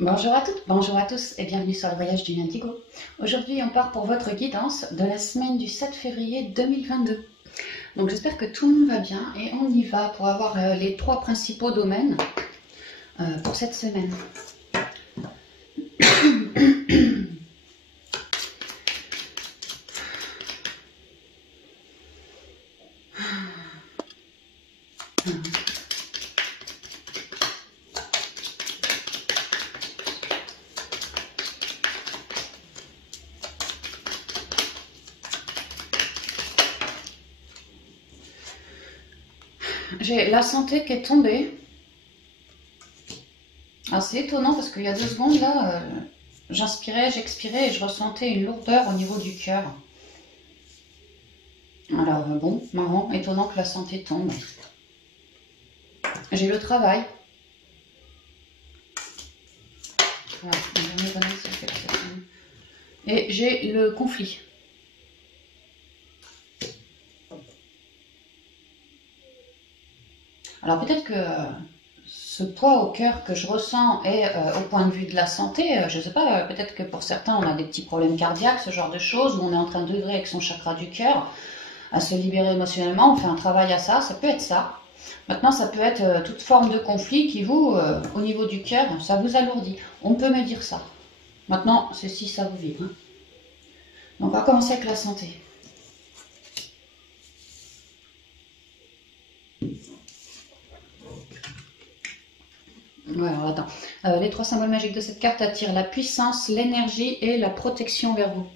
Bonjour à toutes, bonjour à tous et bienvenue sur le voyage du Indigo. Aujourd'hui on part pour votre guidance de la semaine du 7 février 2022. Donc j'espère que tout le monde va bien et on y va pour avoir les trois principaux domaines pour cette semaine. J'ai la santé qui est tombée. Alors c'est étonnant parce qu'il y a 2 secondes là, j'inspirais, j'expirais et je ressentais une lourdeur au niveau du cœur. Alors bon, marrant, étonnant que la santé tombe. J'ai le travail. Voilà, et j'ai le conflit. Alors peut-être que ce poids au cœur que je ressens est au point de vue de la santé, je ne sais pas, peut-être que pour certains on a des petits problèmes cardiaques, ce genre de choses, où on est en train d'œuvrer avec son chakra du cœur, à se libérer émotionnellement, on fait un travail à ça, ça peut être ça. Maintenant ça peut être toute forme de conflit qui vous, au niveau du cœur, ça vous alourdit. On peut me dire ça. Maintenant, c'est si ça vous vibre. Hein. Donc on va commencer avec la santé. Ouais, alors attends. Les 3 symboles magiques de cette carte attirent la puissance, l'énergie et la protection vers vous.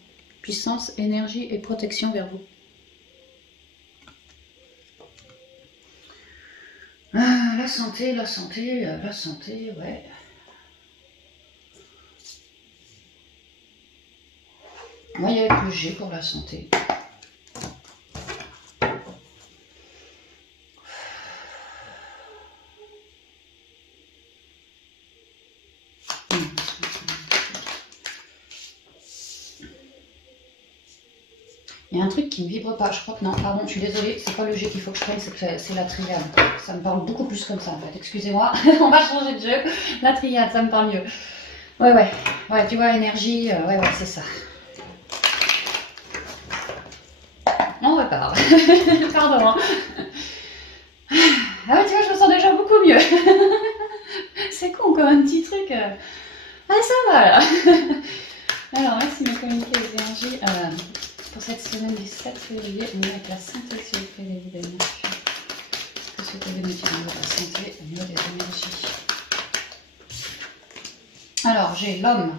Puissance, énergie et protection vers vous. La santé, la santé, la santé, ouais. Moi, il y avait le G pour la santé. Il y a un truc qui ne vibre pas, je crois que non, pardon, je suis désolée, c'est pas le G qu'il faut que je prenne, c'est la triade. Ça me parle beaucoup plus comme ça en fait, excusez-moi, on va changer de jeu. La triade, ça me parle mieux. Ouais, tu vois, énergie, ouais, c'est ça. On repart. Pardon. Hein. Ah ouais, tu vois, je me sens déjà beaucoup mieux. C'est con comme un petit truc. Ah, ça va là. Alors, merci de me communiquer les énergies. Pour cette semaine du 7 février, avec la santé, s'il vous plaît, les guides et Mercure. Qu'est-ce que vous pouvez me dire au niveau de la santé, au niveau des énergies? Alors, j'ai l'homme.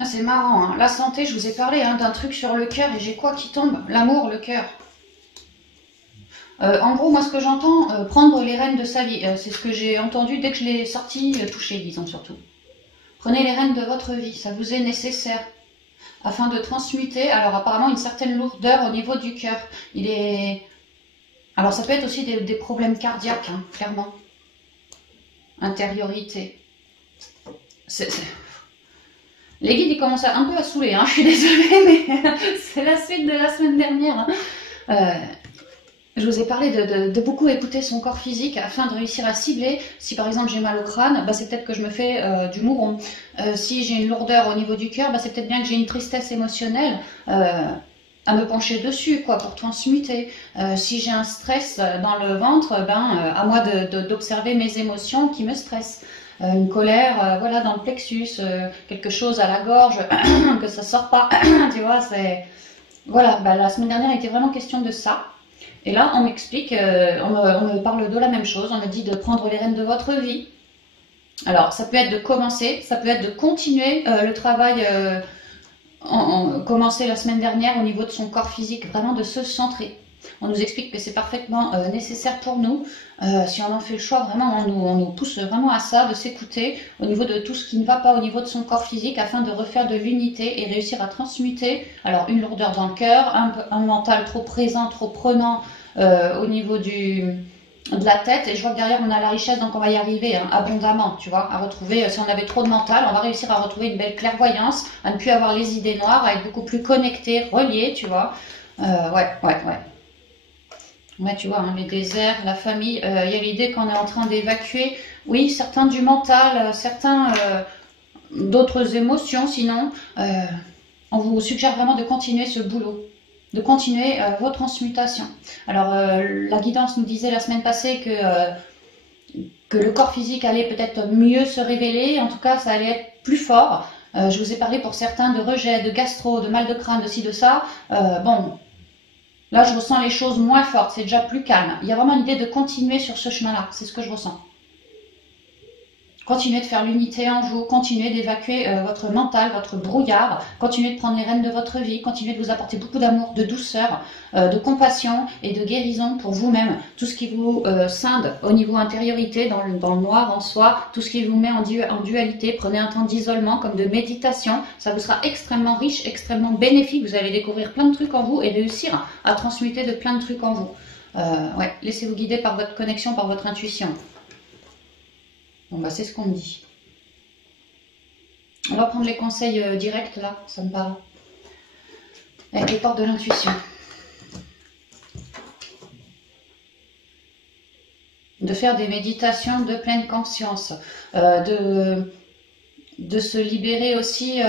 Ah, c'est marrant, hein. La santé, je vous ai parlé hein, d'un truc sur le cœur et j'ai quoi qui tombe? L'amour, le cœur. En gros, moi, ce que j'entends, prendre les rênes de sa vie, c'est ce que j'ai entendu dès que je l'ai sorti, touché, disons surtout. Prenez les rênes de votre vie, ça vous est nécessaire, afin de transmuter, alors apparemment, une certaine lourdeur au niveau du cœur. Alors, ça peut être aussi des problèmes cardiaques, hein, clairement. Intériorité. Les guides, ils commencent un peu à saouler, hein, je suis désolée, mais c'est la suite de la semaine dernière. Hein. Je vous ai parlé de beaucoup écouter son corps physique afin de réussir à cibler. Si par exemple j'ai mal au crâne, bah, c'est peut-être que je me fais du mouron. Si j'ai une lourdeur au niveau du cœur, bah, c'est peut-être bien que j'ai une tristesse émotionnelle à me pencher dessus quoi, pour transmuter. Si j'ai un stress dans le ventre, à moi d'observer mes émotions qui me stressent. Une colère voilà, dans le plexus, quelque chose à la gorge, que ça sort pas. Tu vois, c'est... Voilà, bah, la semaine dernière, il était vraiment question de ça. Et là, on m'explique, on me parle de la même chose, on me dit de prendre les rênes de votre vie. Alors, ça peut être de commencer, ça peut être de continuer le travail commencé la semaine dernière au niveau de son corps physique, vraiment de se centrer. On nous explique que c'est parfaitement nécessaire pour nous. Si on en fait le choix, vraiment, on nous pousse vraiment à ça, de s'écouter au niveau de tout ce qui ne va pas au niveau de son corps physique afin de refaire de l'unité et réussir à transmuter. Alors, une lourdeur dans le cœur, un mental trop présent, trop prenant au niveau de la tête. Et je vois que derrière, on a la richesse, donc on va y arriver hein, abondamment, tu vois, à retrouver, si on avait trop de mental, on va réussir à retrouver une belle clairvoyance, à ne plus avoir les idées noires, à être beaucoup plus connecté, relié, tu vois. Ouais. Ouais, tu vois, hein, les déserts, la famille, il y a l'idée qu'on est en train d'évacuer, oui, certains du mental, certains d'autres émotions, sinon, on vous suggère vraiment de continuer ce boulot, de continuer vos transmutations. Alors, la guidance nous disait la semaine passée que le corps physique allait peut-être mieux se révéler, en tout cas, ça allait être plus fort. Je vous ai parlé pour certains de rejet, de gastro, de mal de crâne, de ci, de ça. Bon, là, je ressens les choses moins fortes, c'est déjà plus calme. Il y a vraiment l'idée de continuer sur ce chemin-là, c'est ce que je ressens. Continuez de faire l'unité en vous, continuez d'évacuer votre mental, votre brouillard, continuez de prendre les rênes de votre vie, continuez de vous apporter beaucoup d'amour, de douceur, de compassion et de guérison pour vous-même. Tout ce qui vous scinde au niveau intériorité, dans le noir en soi, tout ce qui vous met en dualité, prenez un temps d'isolement comme de méditation, ça vous sera extrêmement riche, extrêmement bénéfique, vous allez découvrir plein de trucs en vous et réussir à transmuter de plein de trucs en vous. Ouais, laissez-vous guider par votre connexion, par votre intuition. Bon, bah, c'est ce qu'on me dit. On va prendre les conseils directs là, ça me parle. Avec les portes de l'intuition. De faire des méditations de pleine conscience. De se libérer aussi,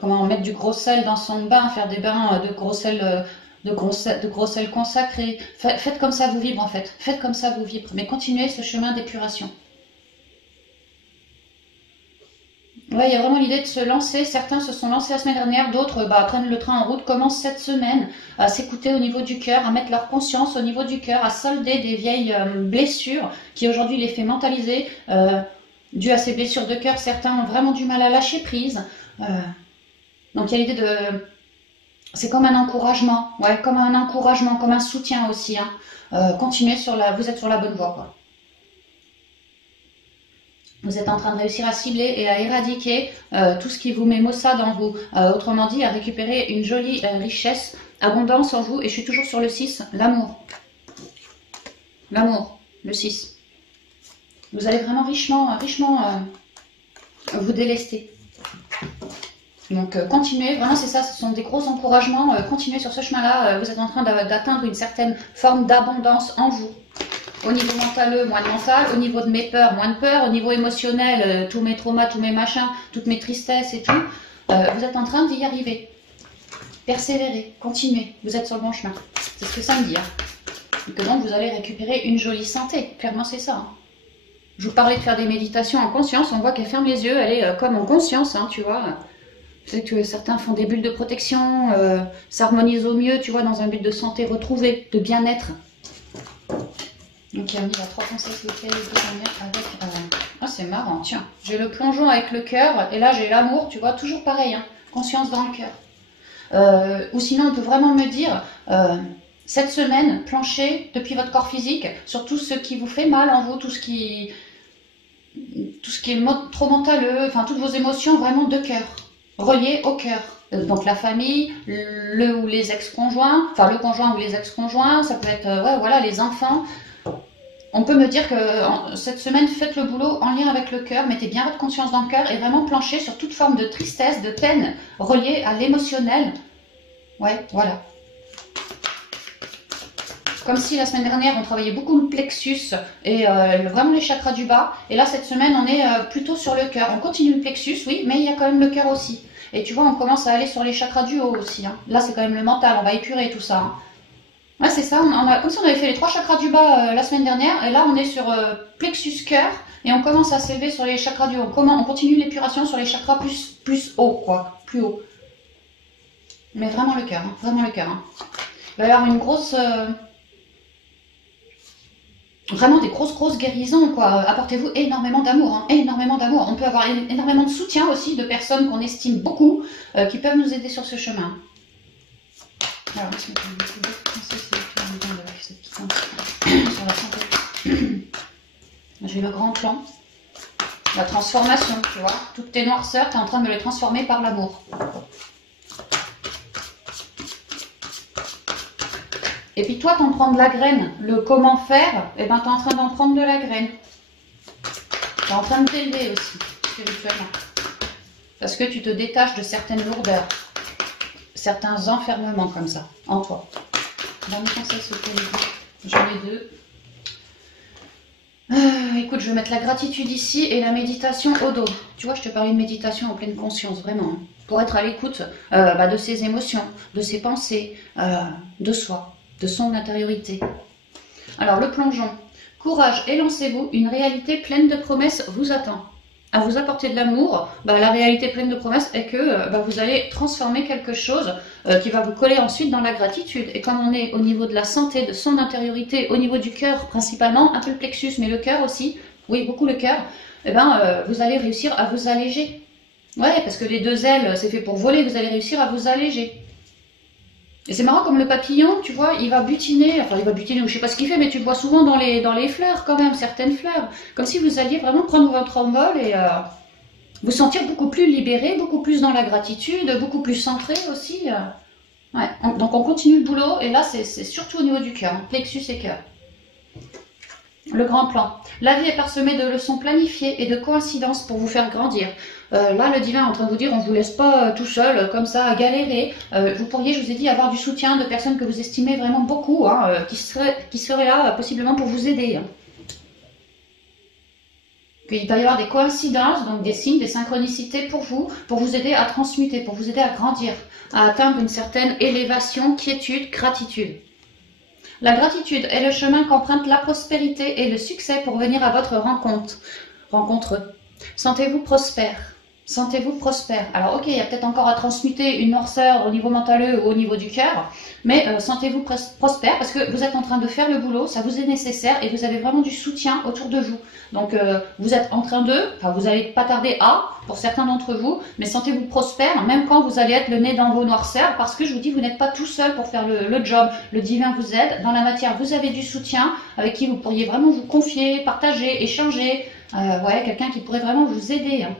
comment mettre du gros sel dans son bain, faire des bains de gros sel. De gros sel consacré. Faites comme ça vous vibre en fait. Faites comme ça vous vibre. Mais continuez ce chemin d'épuration. Ouais, il y a vraiment l'idée de se lancer. Certains se sont lancés la semaine dernière, d'autres prennent le train en route, commencent cette semaine à s'écouter au niveau du cœur, à mettre leur conscience au niveau du cœur, à solder des vieilles blessures qui aujourd'hui les fait mentaliser. Dû à ces blessures de cœur, certains ont vraiment du mal à lâcher prise. Donc il y a l'idée de... C'est comme un encouragement, ouais, comme un encouragement, comme un soutien aussi. Hein. Continuez sur la... Vous êtes sur la bonne voie, quoi. Vous êtes en train de réussir à cibler et à éradiquer tout ce qui vous met maussade en vous. Autrement dit, à récupérer une jolie richesse, abondance en vous. Et je suis toujours sur le 6, l'amour. L'amour, le 6. Vous allez vraiment richement vous délester. Donc continuez, vraiment c'est ça, ce sont des gros encouragements. Continuez sur ce chemin-là, vous êtes en train d'atteindre une certaine forme d'abondance en vous. Au niveau mental, moins de mental. Au niveau de mes peurs, moins de peurs. Au niveau émotionnel, tous mes traumas, tous mes machins, toutes mes tristesses et tout. Vous êtes en train d'y arriver. Persévérez, continuez. Vous êtes sur le bon chemin. C'est ce que ça me dit. Hein. Et que donc vous allez récupérer une jolie santé. Clairement, c'est ça. Hein. Je vous parlais de faire des méditations en conscience. On voit qu'elle ferme les yeux. Elle est comme en conscience, hein, tu vois. Je sais que certains font des bulles de protection. S'harmonisent au mieux, tu vois, dans un but de santé retrouvée, de bien-être. Donc il y a 3 conseils s'il vous plaît, avec... Ah c'est marrant, tiens. J'ai le plongeon avec le cœur, et là j'ai l'amour, tu vois, toujours pareil, hein, conscience dans le cœur. Ou sinon on peut vraiment me dire, cette semaine, planchez depuis votre corps physique sur tout ce qui vous fait mal en vous, tout ce qui est trop mentaleux, enfin toutes vos émotions vraiment de cœur, reliées au cœur. Donc la famille, le ou les ex-conjoints, enfin le conjoint ou les ex-conjoints, ça peut être, ouais voilà, les enfants. On peut me dire que cette semaine, faites le boulot en lien avec le cœur, mettez bien votre conscience dans le cœur et vraiment planchez sur toute forme de tristesse, de peine reliée à l'émotionnel. Ouais, voilà. Comme si la semaine dernière, on travaillait beaucoup le plexus et vraiment les chakras du bas. Et là, cette semaine, on est plutôt sur le cœur. On continue le plexus, oui, mais il y a quand même le cœur aussi. Et tu vois, on commence à aller sur les chakras du haut aussi. Hein. Là, c'est quand même le mental, on va épurer tout ça. Hein. Ouais, c'est ça, comme si on avait fait les 3 chakras du bas la semaine dernière, et là on est sur plexus cœur, et on commence à s'élever sur les chakras du haut. On continue l'épuration sur les chakras plus haut, quoi, plus haut. Mais vraiment le cœur, hein, vraiment le cœur. Hein. Il va y avoir une grosse... vraiment des grosses guérisons, quoi. Apportez-vous énormément d'amour, hein, énormément d'amour. On peut avoir énormément de soutien aussi de personnes qu'on estime beaucoup, qui peuvent nous aider sur ce chemin. Alors, sur la santé. J'ai le grand plan. La transformation, tu vois. Toutes tes noirceurs, tu es en train de me les transformer par l'amour. Et puis toi, t'en prends de la graine. Le comment faire, eh ben, tu es en train d'en prendre de la graine. Tu es en train de t'élever aussi, spirituellement. Parce que tu te détaches de certaines lourdeurs. Certains enfermements comme ça, en toi. Dernier conseil, s'il te plaît. J'en ai deux. Écoute, je vais mettre la gratitude ici et la méditation au dos. Tu vois, je te parlais de méditation en pleine conscience, vraiment. Hein, pour être à l'écoute de ses émotions, de ses pensées, de soi, de son intériorité. Alors, le plongeon. Courage et lancez-vous, une réalité pleine de promesses vous attend. À vous apporter de l'amour, la réalité pleine de promesses est que vous allez transformer quelque chose qui va vous coller ensuite dans la gratitude. Et comme on est au niveau de la santé, de son intériorité, au niveau du cœur principalement, un peu le plexus, mais le cœur aussi, oui, beaucoup le cœur, vous allez réussir à vous alléger. Ouais, parce que les deux ailes, c'est fait pour voler, vous allez réussir à vous alléger. Et c'est marrant comme le papillon, tu vois, il va butiner, ou je sais pas ce qu'il fait, mais tu le vois souvent dans les fleurs quand même, certaines fleurs. Comme si vous alliez vraiment prendre votre envol et vous sentir beaucoup plus libéré, beaucoup plus dans la gratitude, beaucoup plus centré aussi. Ouais. Donc on continue le boulot, et là c'est surtout au niveau du cœur, plexus et cœur. Le grand plan. La vie est parsemée de leçons planifiées et de coïncidences pour vous faire grandir. Là, le divin est en train de vous dire, on ne vous laisse pas tout seul, comme ça, à galérer. Vous pourriez, je vous ai dit, avoir du soutien de personnes que vous estimez vraiment beaucoup, hein, qui seraient là, possiblement pour vous aider. Hein. Il va y avoir des coïncidences, donc des signes, des synchronicités pour vous aider à transmuter, pour vous aider à grandir, à atteindre une certaine élévation, quiétude, gratitude. La gratitude est le chemin qu'emprunte la prospérité et le succès pour venir à votre rencontre. Sentez-vous prospère. Sentez-vous prospère. Alors ok, il y a peut-être encore à transmuter une noirceur au niveau mental ou au niveau du cœur, mais sentez-vous prospère parce que vous êtes en train de faire le boulot, ça vous est nécessaire et vous avez vraiment du soutien autour de vous. Donc vous êtes en train vous n'allez pas tarder pour certains d'entre vous, mais sentez-vous prospère même quand vous allez être le nez dans vos noirceurs, parce que je vous dis, vous n'êtes pas tout seul pour faire le job. Le divin vous aide. Dans la matière, vous avez du soutien avec qui vous pourriez vraiment vous confier, partager, échanger. Quelqu'un qui pourrait vraiment vous aider. Hein.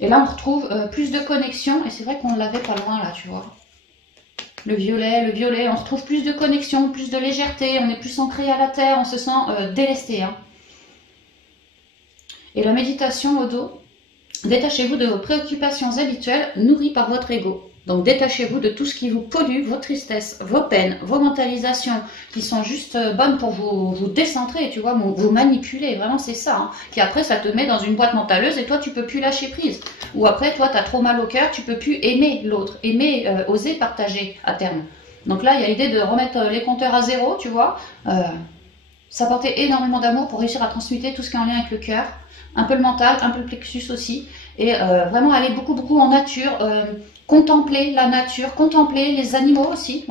Et là, on retrouve plus de connexion, et c'est vrai qu'on l'avait pas loin, là, tu vois. Le violet, on retrouve plus de connexion, plus de légèreté, on est plus ancré à la terre, on se sent délesté. Hein. Et la méditation au dos, détachez-vous de vos préoccupations habituelles nourries par votre ego. Donc détachez-vous de tout ce qui vous pollue, vos tristesses, vos peines, vos mentalisations, qui sont juste bonnes pour vous décentrer, tu vois, vous manipuler, vraiment c'est ça. Hein. Qui après ça te met dans une boîte mentaleuse et toi tu peux plus lâcher prise. Ou après toi tu as trop mal au cœur, tu peux plus aimer l'autre, oser partager à terme. Donc là il y a l'idée de remettre les compteurs à zéro, tu vois, s'apporter énormément d'amour pour réussir à transmuter tout ce qui est en lien avec le cœur, un peu le mental, un peu le plexus aussi, et vraiment aller beaucoup en nature, contempler la nature, contempler les animaux aussi,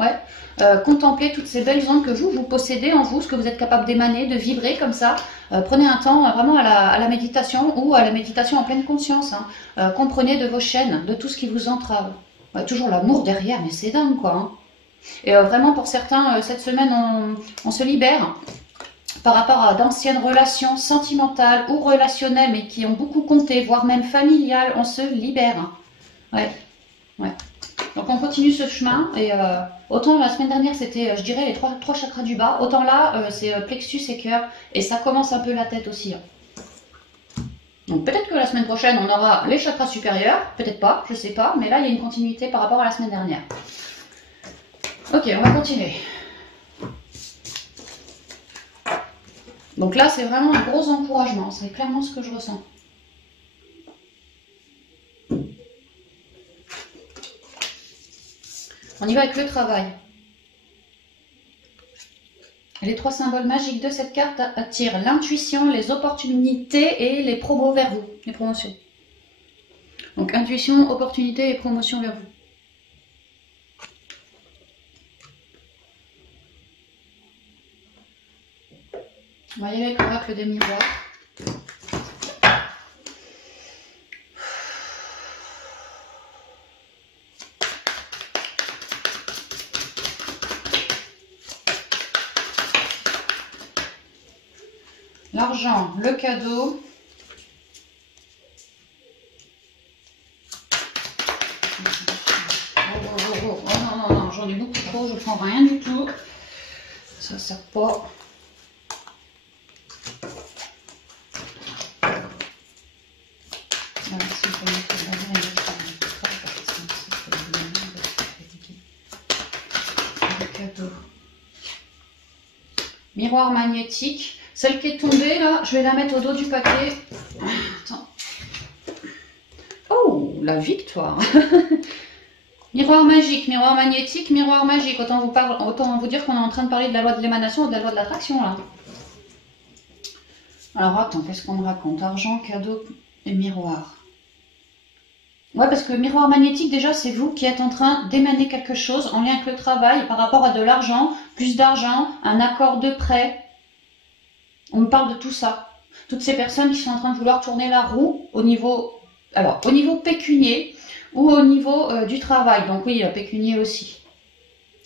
contempler toutes ces belles ondes que vous possédez en vous, ce que vous êtes capable d'émaner, de vibrer comme ça. Prenez un temps vraiment à la méditation ou à la méditation en pleine conscience. Hein. Comprenez de vos chaînes, de tout ce qui vous entrave. Toujours l'amour derrière, mais c'est dingue quoi. Hein. Et vraiment pour certains, cette semaine, on se libère par rapport à d'anciennes relations sentimentales ou relationnelles, mais qui ont beaucoup compté, voire même familiales, on se libère. Hein. Ouais. Donc on continue ce chemin, et autant la semaine dernière c'était, je dirais, les trois chakras du bas, autant là c'est plexus et cœur, et ça commence un peu la tête aussi. Hein. Donc peut-être que la semaine prochaine on aura les chakras supérieurs, peut-être pas, je sais pas, mais là il y a une continuité par rapport à la semaine dernière. Ok, on va continuer. Donc là c'est vraiment un gros encouragement, c'est clairement ce que je ressens. On y va avec le travail. Les trois symboles magiques de cette carte attirent l'intuition, les opportunités et les promos vers vous, les promotions. Donc intuition, opportunité et promotion vers vous. On va y aller avec l'oracle des miroirs. L'argent, le cadeau. Oh non, j'en ai beaucoup trop, je prends rien du tout. Ça ne sert pas. Le cadeau. Miroir magnétique. Celle qui est tombée, là, je vais la mettre au dos du paquet. Attends. Oh, la victoire. Miroir magique, miroir magnétique, miroir magique. Autant vous dire qu'on est en train de parler de la loi de l'émanation ou de la loi de l'attraction, là. Alors, attends, qu'est-ce qu'on me raconte? Argent, cadeau et miroir. Ouais, parce que le miroir magnétique, déjà, c'est vous qui êtes en train d'émaner quelque chose en lien avec le travail par rapport à de l'argent, plus d'argent, un accord de prêt. On me parle de tout ça. Toutes ces personnes qui sont en train de vouloir tourner la roue au niveau, alors, au niveau pécunier ou au niveau du travail. Donc oui, pécunier aussi.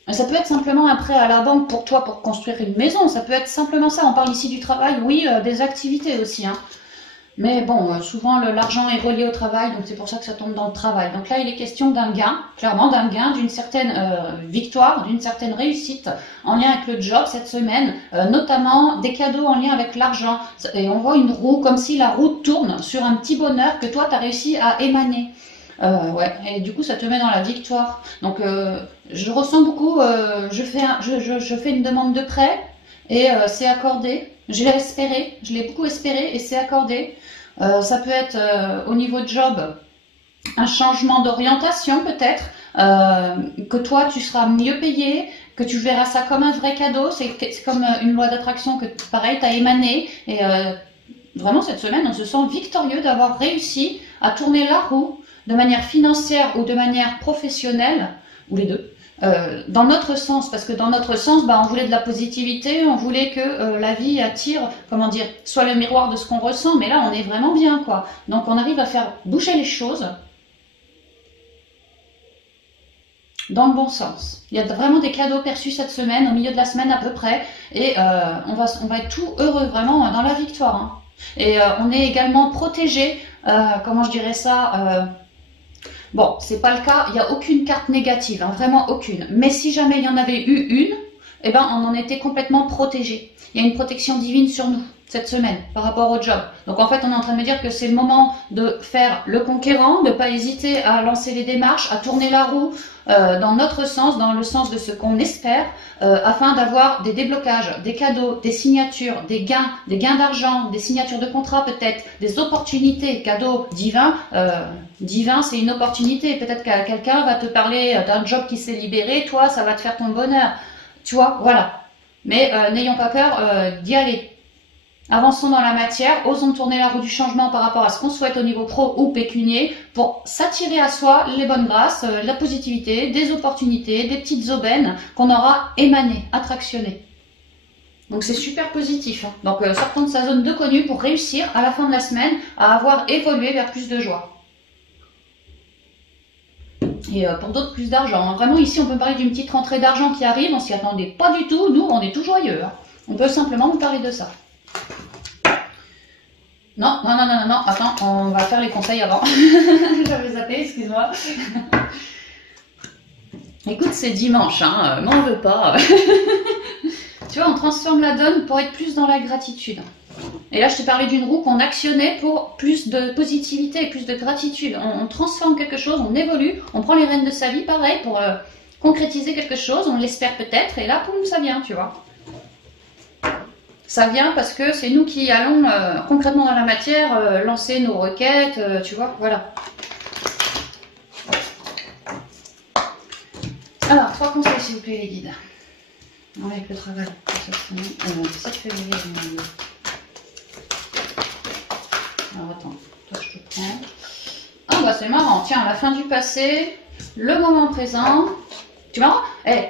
Ça peut être simplement un prêt à la banque pour toi pour construire une maison. Ça peut être simplement ça. On parle ici du travail, oui, des activités aussi, hein. Mais bon, souvent l'argent est relié au travail, donc c'est pour ça que ça tombe dans le travail. Donc là, il est question d'un gain, clairement d'un gain, d'une certaine victoire, d'une certaine réussite en lien avec le job cette semaine, notamment des cadeaux en lien avec l'argent. Et on voit une roue, comme si la roue tourne sur un petit bonheur que toi, tu as réussi à émaner. Ouais, et du coup, ça te met dans la victoire. Donc, je ressens beaucoup, je fais une demande de prêt et c'est accordé. Je l'ai espéré, je l'ai beaucoup espéré et c'est accordé. Ça peut être au niveau de job, un changement d'orientation peut-être, que toi tu seras mieux payé, que tu verras ça comme un vrai cadeau. C'est comme une loi d'attraction que pareil, tu as émané. Et vraiment cette semaine, on se sent victorieux d'avoir réussi à tourner la roue de manière financière ou de manière professionnelle, ou les deux. Dans notre sens, parce que dans notre sens, bah, on voulait de la positivité, on voulait que la vie attire, comment dire, soit le miroir de ce qu'on ressent, mais là on est vraiment bien, quoi. Donc on arrive à faire bouger les choses dans le bon sens. Il y a vraiment des cadeaux perçus cette semaine, au milieu de la semaine à peu près, et on va être tout heureux, vraiment dans la victoire, hein. Et on est également protégé, comment je dirais ça, bon, c'est pas le cas, il n'y a aucune carte négative, hein, vraiment aucune. Mais si jamais il y en avait eu une, eh ben, on en était complètement protégé. Il y a une protection divine sur nous cette semaine par rapport au job. Donc en fait, on est en train de me dire que c'est le moment de faire le conquérant, de ne pas hésiter à lancer les démarches, à tourner la roue dans notre sens, dans le sens de ce qu'on espère, afin d'avoir des déblocages, des cadeaux, des signatures, des gains d'argent, des signatures de contrat peut-être, des opportunités, cadeaux divins. Divin, c'est une opportunité. Peut-être que quelqu'un va te parler d'un job qui s'est libéré, toi, ça va te faire ton bonheur. Tu vois, voilà. Mais n'ayons pas peur d'y aller. Avançons dans la matière, osons tourner la roue du changement par rapport à ce qu'on souhaite au niveau pro ou pécunier pour s'attirer à soi les bonnes grâces, la positivité, des opportunités, des petites aubaines qu'on aura émanées, attractionnées. Donc c'est super positif, hein. Donc sortons de sa zone de connu pour réussir à la fin de la semaine à avoir évolué vers plus de joie. Et pour d'autres, plus d'argent, hein. Vraiment ici on peut parler d'une petite rentrée d'argent qui arrive, on s'y attendait pas du tout, nous on est tout joyeux, hein. On peut simplement vous parler de ça. Non, attends, on va faire les conseils avant. J'avais zappé, excuse-moi. Écoute, c'est dimanche, hein, m'en veux pas. Tu vois, on transforme la donne pour être plus dans la gratitude. Et là, je t'ai parlé d'une roue qu'on actionnait pour plus de positivité et plus de gratitude. On transforme quelque chose, on évolue, on prend les rênes de sa vie, pareil, pour concrétiser quelque chose, on l'espère peut-être, et là, poum, ça vient, tu vois. Ça vient parce que c'est nous qui allons concrètement dans la matière lancer nos requêtes, tu vois, voilà. Alors, 3 conseils s'il vous plaît les guides. Avec le travail, 7 février. Alors attends, toi je te prends. Ah bah c'est marrant, tiens, la fin du passé, le moment présent. Tu vois,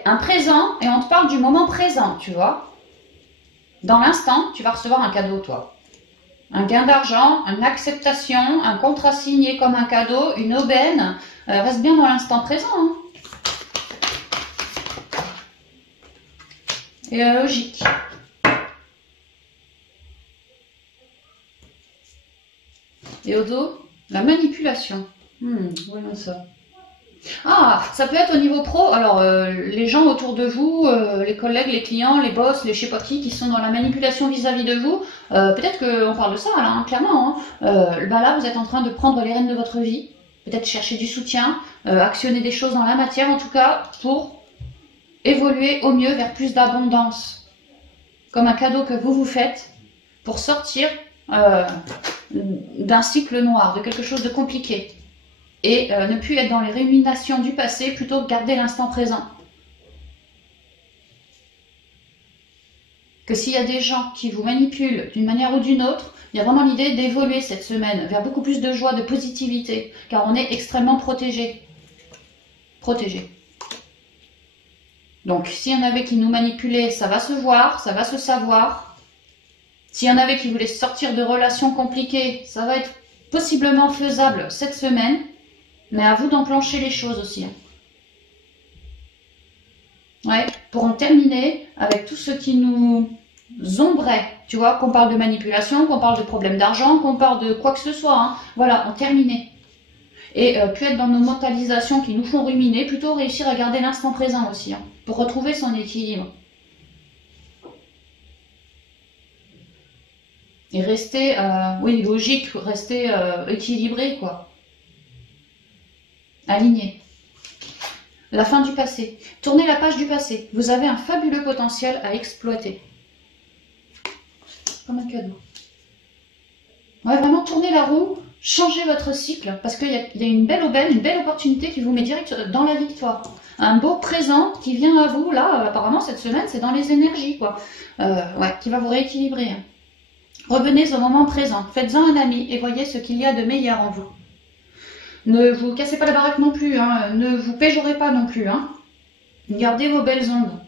un présent, et on te parle du moment présent, tu vois. Dans l'instant, tu vas recevoir un cadeau, toi. Un gain d'argent, une acceptation, un contrat signé comme un cadeau, une aubaine. Reste bien dans l'instant présent, hein. Et la logique. Et au dos, la manipulation. Voilà ça. Ah, ça peut être au niveau pro. Alors, les gens autour de vous, les collègues, les clients, les boss, les je sais pas qui sont dans la manipulation vis-à-vis de vous, peut-être qu'on parle de ça, là, hein, clairement. Hein. Bah là, vous êtes en train de prendre les rênes de votre vie, peut-être chercher du soutien, actionner des choses dans la matière, en tout cas, pour évoluer au mieux vers plus d'abondance. comme un cadeau que vous vous faites pour sortir d'un cycle noir, de quelque chose de compliqué. Et ne plus être dans les ruminations du passé, plutôt garder l'instant présent. Que s'il y a des gens qui vous manipulent d'une manière ou d'une autre, il y a vraiment l'idée d'évoluer cette semaine vers beaucoup plus de joie, de positivité, car on est extrêmement protégé. Protégé. Donc, s'il y en avait qui nous manipulaient, ça va se voir, ça va se savoir. S'il y en avait qui voulaient sortir de relations compliquées, ça va être possiblement faisable cette semaine, mais à vous d'enclencher les choses aussi. Ouais, pour en terminer avec tout ce qui nous ombrait, tu vois, qu'on parle de manipulation, qu'on parle de problèmes d'argent, qu'on parle de quoi que ce soit, hein. Voilà, en terminer. Et plus être dans nos mentalisations qui nous font ruminer, plutôt réussir à garder l'instant présent aussi, hein, pour retrouver son équilibre. Et rester, oui, logique, rester équilibré, quoi. Aligné. La fin du passé. Tournez la page du passé. Vous avez un fabuleux potentiel à exploiter. Comme un cadeau. Ouais, vraiment, tournez la roue, changez votre cycle, parce qu'il y a une belle aubaine, une belle opportunité qui vous met direct dans la victoire. Un beau présent qui vient à vous, là, apparemment, cette semaine, c'est dans les énergies, quoi. Ouais, qui va vous rééquilibrer. Hein. Revenez au moment présent, faites-en un ami et voyez ce qu'il y a de meilleur en vous. Ne vous cassez pas la baraque non plus, hein. Ne vous péjorez pas non plus. Hein. Gardez vos belles ondes.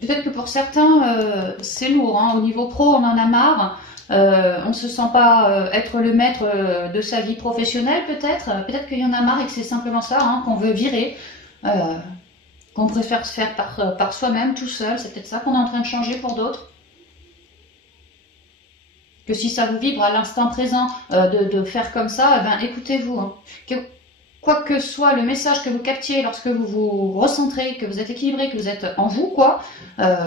Peut-être que pour certains, c'est lourd. Hein. Au niveau pro, on en a marre. On ne se sent pas être le maître de sa vie professionnelle, peut-être. Peut-être qu'il y en a marre et que c'est simplement ça, hein, qu'on veut virer. Qu'on préfère se faire par soi-même, tout seul. C'est peut-être ça qu'on est en train de changer pour d'autres. Que si ça vous vibre à l'instant présent de faire comme ça, ben, écoutez-vous. Hein. Quoi que soit le message que vous captiez lorsque vous vous recentrez, que vous êtes équilibré, que vous êtes en vous, quoi,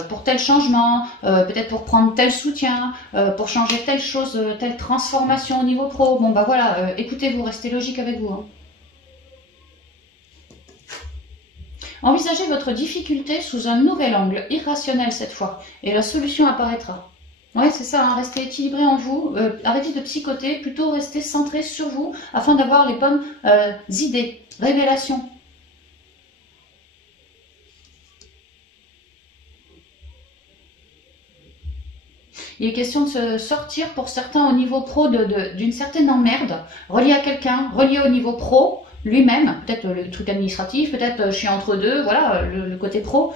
pour tel changement, peut-être pour prendre tel soutien, pour changer telle chose, telle transformation au niveau pro, bon bah voilà, écoutez-vous, restez logique avec vous. Hein. Envisagez votre difficulté sous un nouvel angle, irrationnel cette fois, et la solution apparaîtra. Ouais, c'est ça, hein, restez équilibré en vous, arrêtez de psychoter, plutôt restez centré sur vous afin d'avoir les bonnes idées, révélations. Il est question de se sortir pour certains au niveau pro d'une certaine emmerde, reliée à quelqu'un, reliée au niveau pro, lui-même, peut-être le truc administratif, peut-être je suis entre deux, voilà, le côté pro.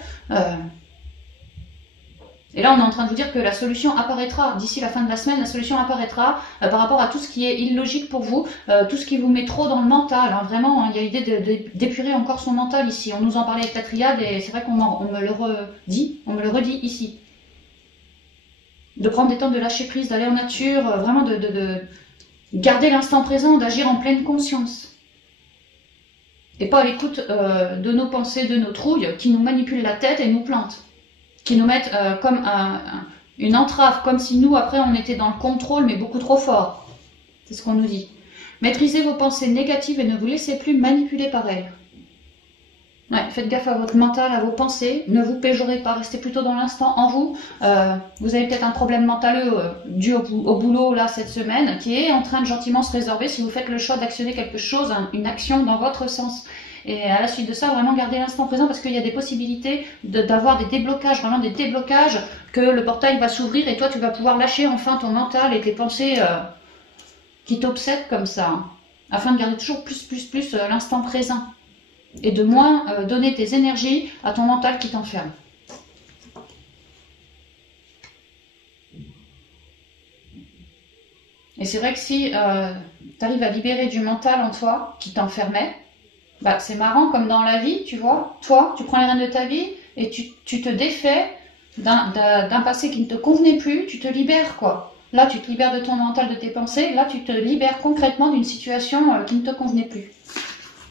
Et là, on est en train de vous dire que la solution apparaîtra. D'ici la fin de la semaine, la solution apparaîtra par rapport à tout ce qui est illogique pour vous, tout ce qui vous met trop dans le mental. Hein, vraiment, hein, il y a l'idée d'épurer encore son mental ici. On nous en parlait avec la triade et c'est vrai qu'on me le redit ici. De prendre des temps de lâcher prise, d'aller en nature, vraiment de garder l'instant présent, d'agir en pleine conscience. Et pas à l'écoute de nos pensées, de nos trouilles qui nous manipulent la tête et nous plantent. Qui nous mettent comme une entrave, comme si nous, après, on était dans le contrôle, mais beaucoup trop fort. C'est ce qu'on nous dit. Maîtrisez vos pensées négatives et ne vous laissez plus manipuler par elles. Ouais, faites gaffe à votre mental, à vos pensées. Ne vous péjorez pas, restez plutôt dans l'instant en vous. Vous avez peut-être un problème mental dû au boulot, là, cette semaine, qui est en train de gentiment se résorber si vous faites le choix d'actionner quelque chose, une action dans votre sens. Et à la suite de ça, vraiment garder l'instant présent parce qu'il y a des possibilités d'avoir des déblocages, vraiment des déblocages, que le portail va s'ouvrir et toi tu vas pouvoir lâcher enfin ton mental et tes pensées qui t'obsèdent comme ça, hein, afin de garder toujours plus l'instant présent et de moins donner tes énergies à ton mental qui t'enferme. Et c'est vrai que si tu arrives à libérer du mental en toi qui t'enfermait, bah, c'est marrant comme dans la vie, tu vois, toi, tu prends les rênes de ta vie et tu te défais d'un passé qui ne te convenait plus, tu te libères, quoi. Là, tu te libères de ton mental, de tes pensées, là, tu te libères concrètement d'une situation qui ne te convenait plus.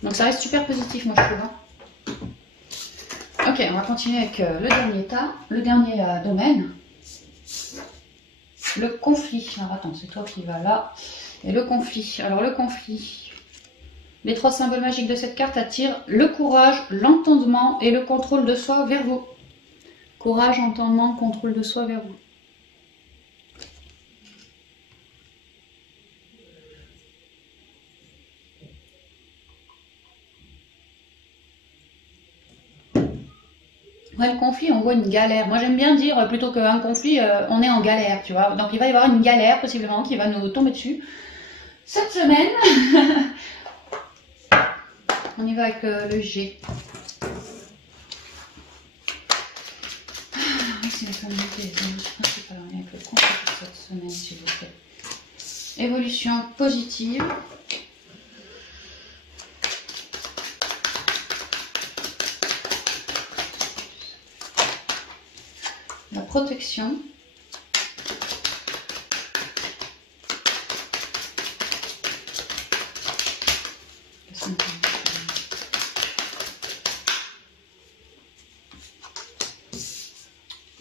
Donc ça reste super positif, moi, je trouve. Hein. Ok, on va continuer avec le dernier domaine. Le conflit. Alors attends, c'est toi qui vas là. Et le conflit. Alors le conflit... Les 3 symboles magiques de cette carte attirent le courage, l'entendement et le contrôle de soi vers vous. Courage, entendement, contrôle de soi vers vous. Ouais, le conflit, on voit une galère. Moi, j'aime bien dire, plutôt qu'un conflit, on est en galère, tu vois. Donc, il va y avoir une galère, possiblement, qui va nous tomber dessus. Cette semaine, on y va avec le G. C'est la communauté des émotions principales en lien avec le conflit de cette semaine, s'il vous plaît. Évolution positive. La protection.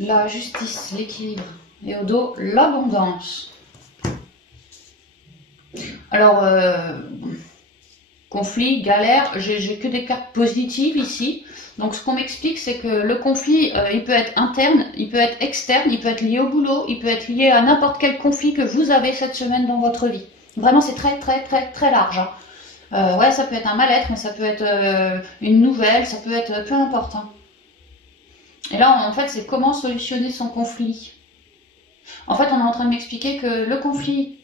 La justice, l'équilibre. Et au dos, l'abondance. Alors, conflit, galère, j'ai que des cartes positives ici. Donc ce qu'on m'explique, c'est que le conflit, il peut être interne, il peut être externe, il peut être lié au boulot, il peut être lié à n'importe quel conflit que vous avez cette semaine dans votre vie. Vraiment, c'est très très très très large. Hein. Ouais, ça peut être un mal-être, mais ça peut être une nouvelle, ça peut être peu importe. Hein. Et là, en fait, c'est comment solutionner son conflit. En fait, on est en train de m'expliquer que le conflit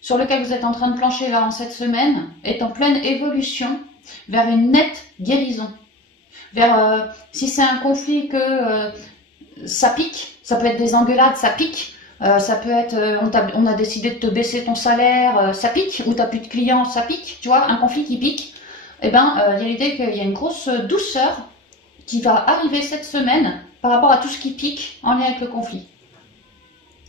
sur lequel vous êtes en train de plancher là en cette semaine est en pleine évolution vers une nette guérison. Vers, si c'est un conflit que ça pique, ça peut être des engueulades, ça pique, ça peut être on a décidé de te baisser ton salaire, ça pique, ou t'as plus de clients, ça pique, tu vois, un conflit qui pique, et ben il y a l'idée qu'il y a une grosse douceur qui va arriver cette semaine par rapport à tout ce qui pique en lien avec le conflit.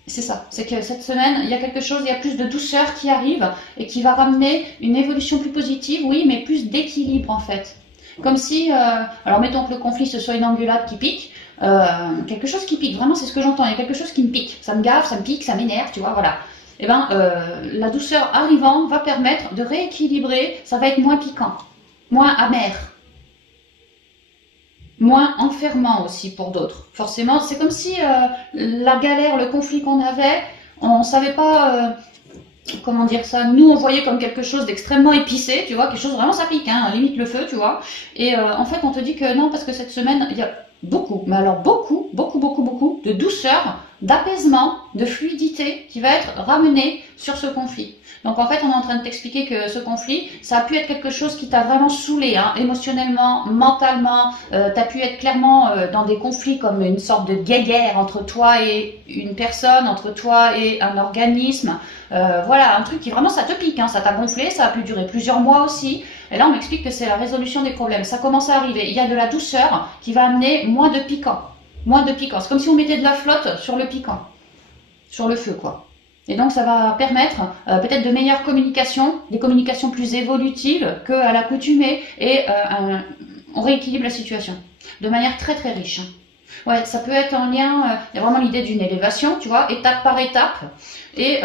C'est ça, c'est que cette semaine, il y a quelque chose, il y a plus de douceur qui arrive et qui va ramener une évolution plus positive, oui, mais plus d'équilibre en fait. Comme si, alors mettons que le conflit ce soit une engueulade qui pique, quelque chose qui pique, vraiment c'est ce que j'entends, il y a quelque chose qui me pique, ça me gave, ça me pique, ça m'énerve, tu vois, voilà. Et ben la douceur arrivant va permettre de rééquilibrer, ça va être moins piquant, moins amer. Moins enfermant aussi pour d'autres. Forcément, c'est comme si la galère, le conflit qu'on avait, on savait pas comment dire ça. Nous, on voyait comme quelque chose d'extrêmement épicé, tu vois, quelque chose vraiment ça pique, hein, limite le feu, tu vois. Et en fait, on te dit que non, parce que cette semaine, il y a beaucoup, mais alors beaucoup de douceur, d'apaisement, de fluidité qui va être ramené sur ce conflit. Donc en fait, on est en train de t'expliquer que ce conflit, ça a pu être quelque chose qui t'a vraiment saoulé, hein, émotionnellement, mentalement. T'as pu être clairement dans des conflits comme une sorte de guéguerre entre toi et une personne, entre toi et un organisme. Voilà, un truc qui vraiment ça te pique, hein, ça t'a gonflé, ça a pu durer plusieurs mois aussi. Et là, on m'explique que c'est la résolution des problèmes. Ça commence à arriver. Il y a de la douceur qui va amener moins de piquant. Moins de piquant. C'est comme si on mettait de la flotte sur le piquant. Sur le feu, quoi. Et donc, ça va permettre peut-être de meilleures communications, des communications plus évolutives qu'à l'accoutumée. Et on rééquilibre la situation. De manière très, très riche. Ouais, ça peut être en lien... il y a vraiment l'idée d'une élévation, tu vois, étape par étape. Et...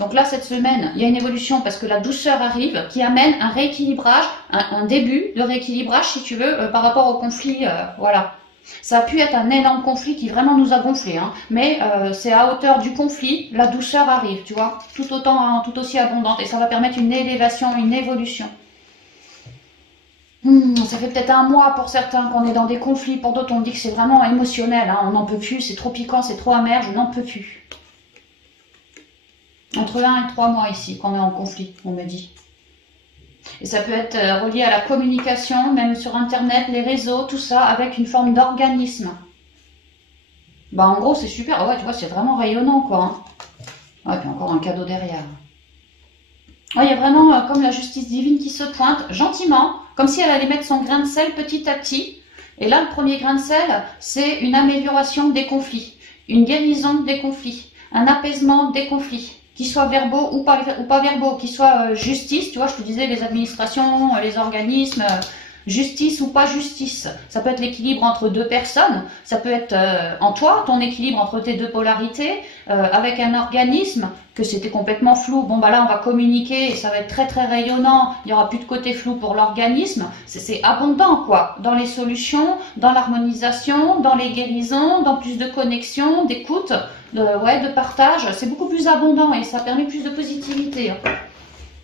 donc là, cette semaine, il y a une évolution parce que la douceur arrive qui amène un rééquilibrage, un début de rééquilibrage, si tu veux, par rapport au conflit. Voilà. Ça a pu être un énorme conflit qui vraiment nous a gonflé, hein, mais c'est à hauteur du conflit, la douceur arrive, tu vois, tout aussi abondante. Et ça va permettre une élévation, une évolution. Ça fait peut-être un mois pour certains qu'on est dans des conflits, pour d'autres on dit que c'est vraiment émotionnel, hein, on n'en peut plus, c'est trop piquant, c'est trop amer, je n'en peux plus. Entre 1 et 3 mois ici, qu'on est en conflit, on me dit. Et ça peut être relié à la communication, même sur Internet, les réseaux, tout ça, avec une forme d'organisme. Bah en gros, c'est super. Ouais, tu vois, c'est vraiment rayonnant, quoi. Hein. Ouais, puis encore un cadeau derrière. Ouais, il y a vraiment comme la justice divine qui se pointe, gentiment, comme si elle allait mettre son grain de sel petit à petit. Et là, le premier grain de sel, c'est une amélioration des conflits, une guérison des conflits, un apaisement des conflits. Qu'ils soient verbaux ou pas verbaux, qu'ils soient justice, tu vois, je te disais les administrations, les organismes, Justice ou pas justice. Ça peut être l'équilibre entre deux personnes, ça peut être en toi, ton équilibre entre tes deux polarités, avec un organisme que c'était complètement flou. Bon bah là on va communiquer et ça va être très très rayonnant, il n'y aura plus de côté flou pour l'organisme. C'est abondant quoi, dans les solutions, dans l'harmonisation, dans les guérisons, dans plus de connexion, d'écoute, de partage. C'est beaucoup plus abondant et ça permet plus de positivité.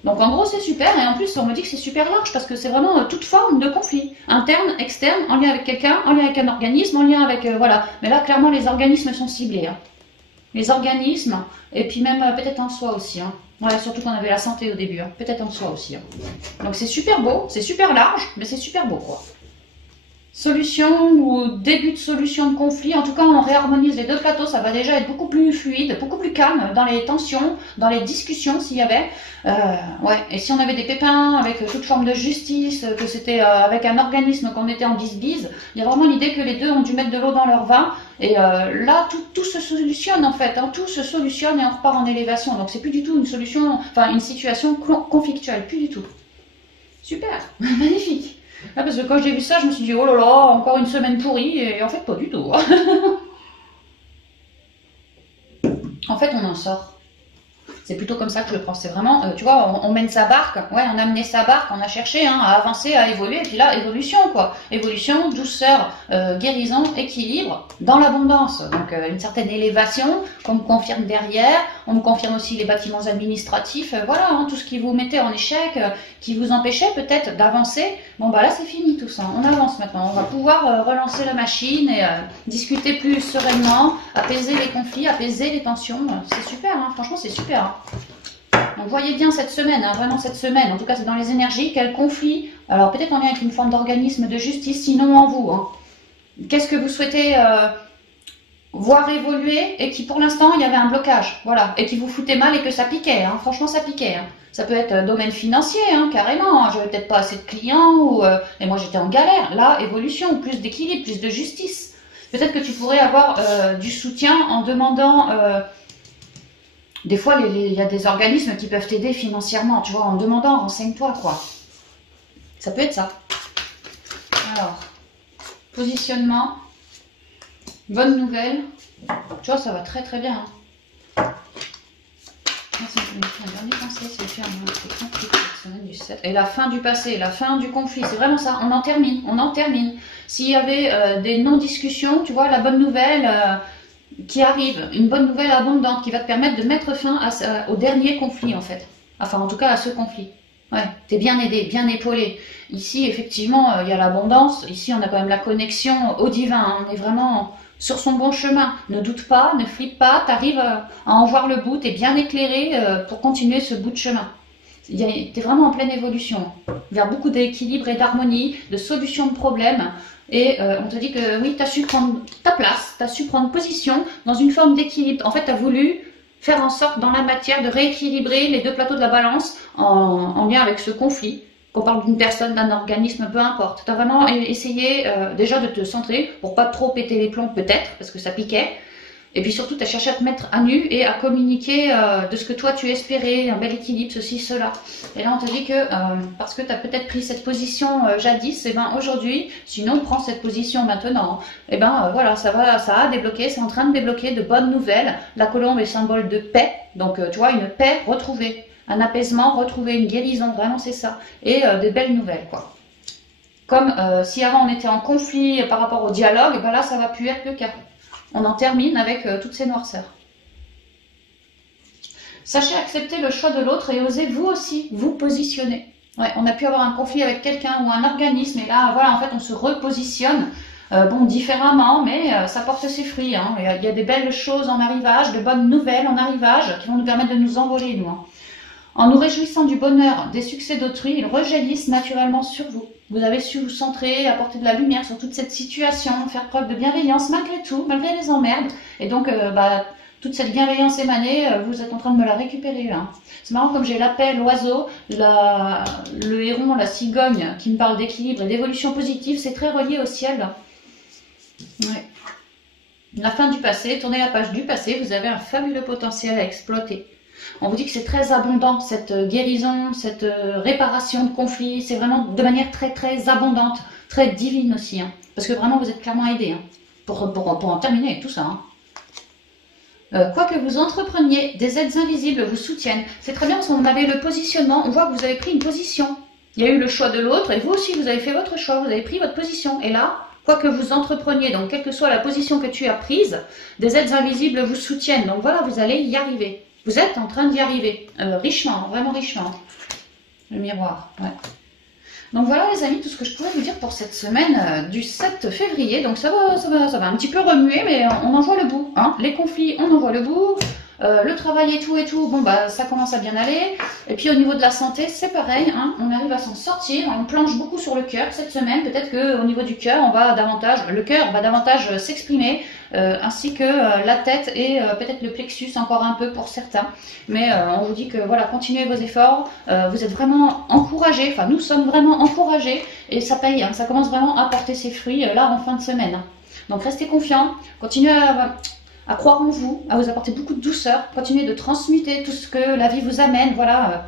Donc en gros c'est super, et en plus on me dit que c'est super large parce que c'est vraiment toute forme de conflit, interne, externe, en lien avec quelqu'un, en lien avec un organisme, en lien avec... voilà, mais là clairement les organismes sont ciblés. Hein. Les organismes, et puis même peut-être en soi aussi. Hein. Ouais, surtout qu'on avait la santé au début, hein. Peut-être en soi aussi. Hein. Donc c'est super beau, c'est super large, mais c'est super beau quoi. Solution ou début de solution de conflit, en tout cas on réharmonise les deux plateaux, ça va déjà être beaucoup plus fluide, beaucoup plus calme dans les tensions, dans les discussions s'il y avait. Ouais. Et si on avait des pépins avec toute forme de justice, que c'était avec un organisme qu'on était en bisbise, il y a vraiment l'idée que les deux ont dû mettre de l'eau dans leur vin. Et là, tout se solutionne en fait, hein, tout se solutionne et on repart en élévation. Donc c'est plus du tout une solution, enfin une situation conflictuelle, plus du tout. Super, magnifique. Ah, parce que quand j'ai vu ça, je me suis dit, oh là là, encore une semaine pourrie, et en fait, pas du tout. En fait, on en sort. C'est plutôt comme ça que je le prends. C'est vraiment, tu vois, on mène sa barque, ouais, on a mené sa barque, on a cherché hein, à avancer, à évoluer, et puis là, évolution, quoi. Évolution, douceur, guérison, équilibre, dans l'abondance. Donc, une certaine élévation qu'on me confirme derrière. On me confirme aussi les bâtiments administratifs, voilà, hein, tout ce qui vous mettait en échec, qui vous empêchait peut-être d'avancer. Bon, bah là, c'est fini tout ça. On avance maintenant. On va pouvoir relancer la machine et discuter plus sereinement, apaiser les conflits, apaiser les tensions. C'est super, hein, franchement, c'est super. Hein. Donc voyez bien cette semaine, hein, vraiment cette semaine, en tout cas c'est dans les énergies, quel conflit, alors peut-être en lien avec une forme d'organisme de justice, sinon en vous. Hein. Qu'est-ce que vous souhaitez voir évoluer et qui pour l'instant il y avait un blocage, voilà, et qui vous foutait mal et que ça piquait, hein, franchement ça piquait. Hein. Ça peut être domaine financier, hein, carrément, hein, j'avais peut-être pas assez de clients, ou, et moi j'étais en galère, là évolution, plus d'équilibre, plus de justice. Peut-être que tu pourrais avoir du soutien en demandant... des fois, il y a des organismes qui peuvent t'aider financièrement, tu vois, en demandant, renseigne-toi, quoi. Ça peut être ça. Alors, positionnement, bonne nouvelle. Tu vois, ça va très très bien. Hein. Et la fin du passé, la fin du conflit, c'est vraiment ça, on en termine, on en termine. S'il y avait des non-discussions, tu vois, la bonne nouvelle... qui arrive, une bonne nouvelle abondante qui va te permettre de mettre fin au dernier conflit en fait. Enfin en tout cas à ce conflit. Ouais, t'es bien aidé, bien épaulé. Ici effectivement il y a l'abondance, ici on a quand même la connexion au divin, hein. On est vraiment sur son bon chemin. Ne doute pas, ne flippe pas, t'arrives à en voir le bout, t'es bien éclairé pour continuer ce bout de chemin. T'es vraiment en pleine évolution, vers beaucoup d'équilibre et d'harmonie, de solution de problèmes. Et on te dit que oui, tu as su prendre ta place, tu as su prendre position dans une forme d'équilibre. En fait, tu as voulu faire en sorte dans la matière de rééquilibrer les deux plateaux de la balance en lien avec ce conflit. Qu'on parle d'une personne, d'un organisme, peu importe. Tu as vraiment essayé déjà de te centrer pour pas trop péter les plombs peut-être, parce que ça piquait. Et puis surtout, tu as cherché à te mettre à nu et à communiquer de ce que toi tu espérais, un bel équilibre, ceci, cela. Et là, on te dit que parce que tu as peut-être pris cette position jadis, et ben aujourd'hui, sinon prends cette position maintenant. Et ben voilà, ça a débloqué, c'est en train de débloquer de bonnes nouvelles. La colombe est symbole de paix, donc tu vois, une paix retrouvée, un apaisement retrouvé, une guérison, vraiment c'est ça. Et des belles nouvelles, quoi. Comme si avant on était en conflit par rapport au dialogue, et ben là, ça va plus être le cas. On en termine avec toutes ces noirceurs. Sachez accepter le choix de l'autre et osez vous aussi vous positionner. Ouais, on a pu avoir un conflit avec quelqu'un ou un organisme et là, voilà, en fait, on se repositionne, bon, différemment, mais ça porte ses fruits. Hein. Il y a des belles choses en arrivage, de bonnes nouvelles en arrivage qui vont nous permettre de nous envoler, nous. Hein. En nous réjouissant du bonheur, des succès d'autrui, ils rejaillissent naturellement sur vous. Vous avez su vous centrer, apporter de la lumière sur toute cette situation, faire preuve de bienveillance malgré tout, malgré les emmerdes. Et donc, toute cette bienveillance émanée, vous êtes en train de me la récupérer là. C'est marrant comme j'ai l'appel, l'oiseau, le héron, la cigogne qui me parle d'équilibre et d'évolution positive, c'est très relié au ciel. Là. Ouais. La fin du passé, tournez la page du passé, vous avez un fabuleux potentiel à exploiter. On vous dit que c'est très abondant, cette guérison, cette réparation de conflits. C'est vraiment de manière très très abondante, très divine aussi. Hein. Parce que vraiment, vous êtes clairement aidé hein, pour en terminer avec tout ça. Hein. Quoi que vous entrepreniez, des aides invisibles vous soutiennent. C'est très bien parce qu'on avait le positionnement. On voit que vous avez pris une position. Il y a eu le choix de l'autre et vous aussi, vous avez fait votre choix. Vous avez pris votre position. Et là, quoi que vous entrepreniez, donc quelle que soit la position que tu as prise, des aides invisibles vous soutiennent. Donc voilà, vous allez y arriver. Vous êtes en train d'y arriver. Richement, vraiment richement. Le miroir, ouais. Donc voilà les amis, tout ce que je pourrais vous dire pour cette semaine du 7 février. Donc ça va un petit peu remuer, mais on en voit le bout. Hein. Les conflits, on en voit le bout. Le travail et tout, bon bah ça commence à bien aller. Et puis au niveau de la santé, c'est pareil, hein, on arrive à s'en sortir. On planche beaucoup sur le cœur cette semaine. Peut-être qu'au niveau du cœur, le cœur va davantage s'exprimer, ainsi que la tête et peut-être le plexus encore un peu pour certains. Mais on vous dit que voilà, continuez vos efforts. Vous êtes vraiment encouragés. Enfin, nous sommes vraiment encouragés et ça paye. Hein, ça commence vraiment à porter ses fruits là en fin de semaine. Donc restez confiants, continuez à croire en vous, à vous apporter beaucoup de douceur, continuez de transmuter tout ce que la vie vous amène, voilà,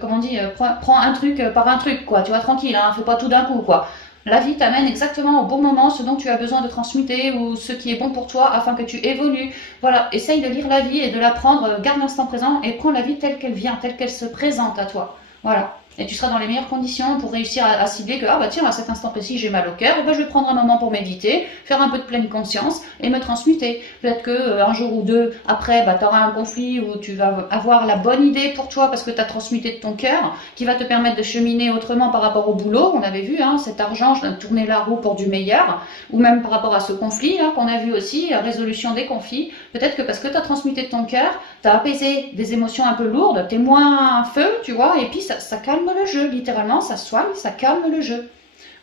comme on dit, prends un truc par un truc, quoi, tu vois, tranquille, hein, fais pas tout d'un coup, quoi. La vie t'amène exactement au bon moment ce dont tu as besoin de transmuter ou ce qui est bon pour toi afin que tu évolues. Voilà, essaye de lire la vie et de la prendre, garde l'instant présent et prends la vie telle qu'elle vient, telle qu'elle se présente à toi. Voilà. Et tu seras dans les meilleures conditions pour réussir à cibler que, ah bah tiens, à cet instant précis, j'ai mal au cœur, bah, je vais prendre un moment pour méditer, faire un peu de pleine conscience et me transmuter. Peut-être que un jour ou deux après, bah, tu auras un conflit où tu vas avoir la bonne idée pour toi parce que tu as transmuté de ton cœur, qui va te permettre de cheminer autrement par rapport au boulot. On avait vu, hein, cet argent, tourner la roue pour du meilleur, ou même par rapport à ce conflit hein, qu'on a vu aussi, résolution des conflits. Peut-être que parce que tu as transmuté de ton cœur, tu as apaisé des émotions un peu lourdes, tu es moins feu, tu vois, et puis ça calme le jeu, littéralement, ça soigne, ça calme le jeu.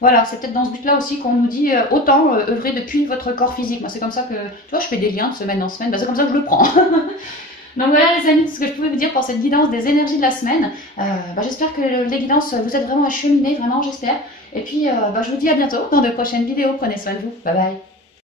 Voilà, c'est peut-être dans ce but-là aussi qu'on nous dit autant œuvrer depuis votre corps physique. Moi, c'est comme ça que, tu vois, je fais des liens de semaine en semaine, bah, c'est comme ça que je le prends. Donc voilà les amis, tout ce que je pouvais vous dire pour cette guidance des énergies de la semaine. Bah, j'espère que les guidances vous aident vraiment à cheminer, vraiment j'espère. Et puis je vous dis à bientôt dans de prochaines vidéos. Prenez soin de vous. Bye bye.